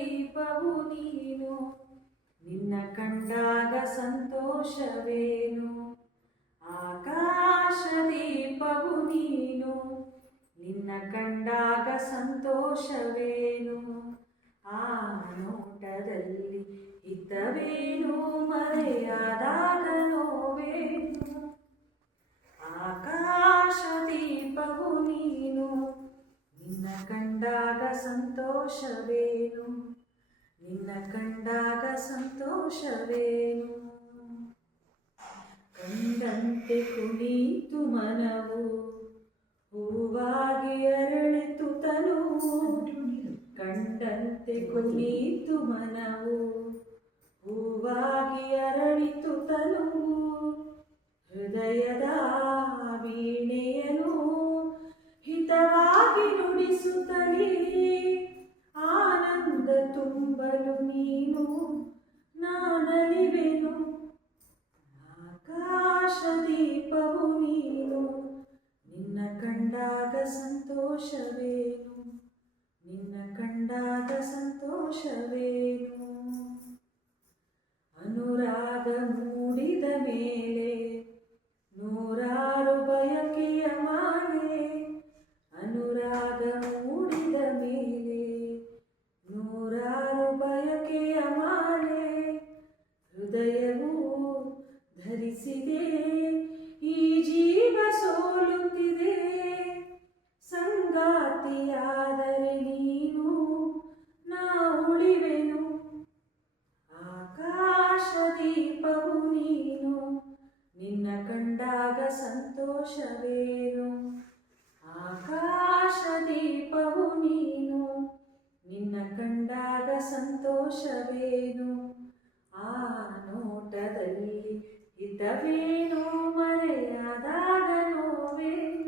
ದೀಪವು ನೀನು, ನಿನ್ನ ಕಂಡಾಗ ಸಂತೋಷವೇನು. ಆಕಾಶ ದೀಪವು ನೀನು, ನಿನ್ನ ಕಂಡಾಗ ಸಂತೋಷವೇನು. ಆ ನೋಟದಲ್ಲಿ ಹಿತವೇನು, ಮರೆಯಾದಾಗ ನೋವೇನು. ಆಕಾಶ ದೀಪವು ನೀನು, ನಿನ್ನ ಕಂಡಾಗ ಸಂತೋಷವೇನು, ನಿನ್ನ ಕಂಡಾಗ ಸಂತೋಷವೇನು. ಕಂಡಂತೆ ಕುಣಿತು ಮನವು, ಹೂವಾಗಿ ಅರಳಿತು ತನುವು. ಕಂಡಂತೆ ಕುಣಿತು ಮನವು, ಹೂವಾಗಿ ಅರಳಿತು ತನುವು. ಹೃದಯದ ವೀಣೆಯನು ಹಿತವಾಗಿ ನುಡಿಸುತ್ತಲೇ, ಆನಂದ ತುಂಬಲು ನೀನು ನಾನಲಿವೆನು. ಆಕಾಶ ದೀಪವು ನೀನು, ನಿನ್ನ ಕಂಡಾಗ ಸಂತೋಷವೇನು, ನಿನ್ನ ಕಂಡಾಗ ಸಂತೋಷವೇನು. ಅನುರಾಗ ಮೂಡಿದ ಮೇಲೆ ನೂರಾರು ಬಯಕೆಯ ಮಾಲೆ. ಅನುರಾಗ ಮೂಡಿದ ಮೇಲೆ ನೂರಾರು ಬಯಕೆಯ ಮಾಲೆ. ಹೃದಯವು ಧರಿಸಿದೆ, ಈ ಜೀವ ಸೋಲುತ್ತಿದೆ. ಸಂಗಾತಿಯಾದರೆ ನೀನು ನಾ ಉಳಿವೆನು. ಆಕಾಶ ದೀಪವು ನೀನು, ನಿನ್ನ ಕಂಡಾಗ ಸಂತೋಷವೇನು. ಆಕಾಶ ದೀಪವು ನೀನು, ನಿನ್ನ ಕಂಡಾಗ ಸಂತೋಷವೇನು. ಆ ನೋಟದಲ್ಲಿ ಹಿತವೇನು, ಮರೆಯಾದಾಗ ನೋವೇನು.